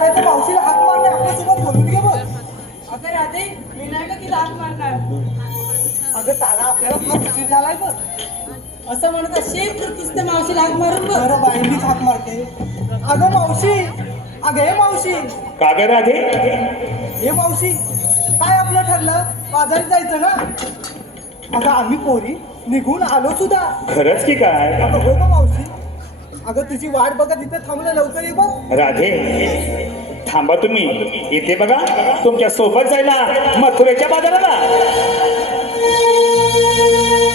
अरे तर मावशीला हाक मारणे आपल्यासोबत बोलून घे बघ अगं राधे मी नाही का तिला हात मारणार? अगं तारा आपल्याला फार उशीर झालाय बघ. असं म्हणत असेल तर तीच त्या मावशीला हात मारून बघ. बरं बाईंनीच हाक मारते. अगं मावशी अगं हे मावशी. का ग राधे? हे मावशी काय आपलं ठरलं? बाजारी जायचं ना? अगं आम्ही पोरी निघून आलो सुद्धा. खरंच की काय? अगं हो का मावशी. अगं तुझी वाट बघत इथे थांबलं लवकर ये बघ. राधे थांबा तुम्ही. इथे बघा तुमच्यासोबत जायला मथुरेच्या बाजाराला.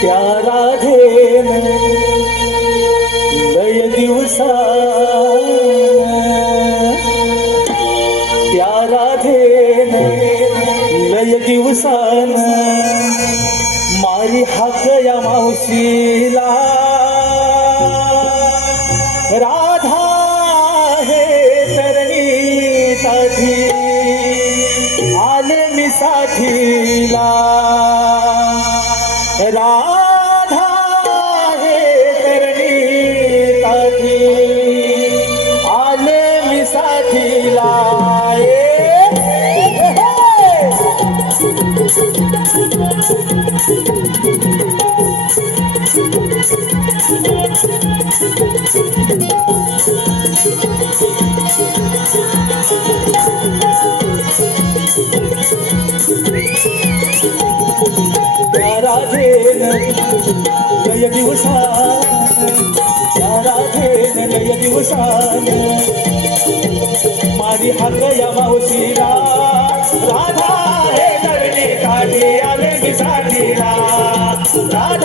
त्या राधेन लय दिवसा त्या राधेन लय दिवसान मारी हाक या मावशीला. साठी आले मी साथीला? राधा लय दिवसान त्या लय दिवसान. माझी हात या मावशीला. राधा हे करणे काठी आले मी साठीला. राधा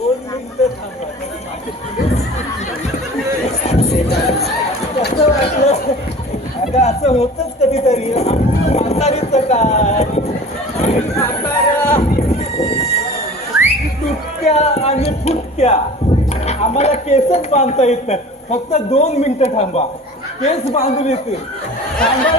दोन मिनिटं थांबा. अगं असं होतच कधीतरी. म्हातारीचं काय? म्हातारा. तुटक्या आणि फुटक्या. आम्हाला केसच बांधता येत नाही. फक्त दोन मिनिटं थांबा. केस बांधून येतील थांबा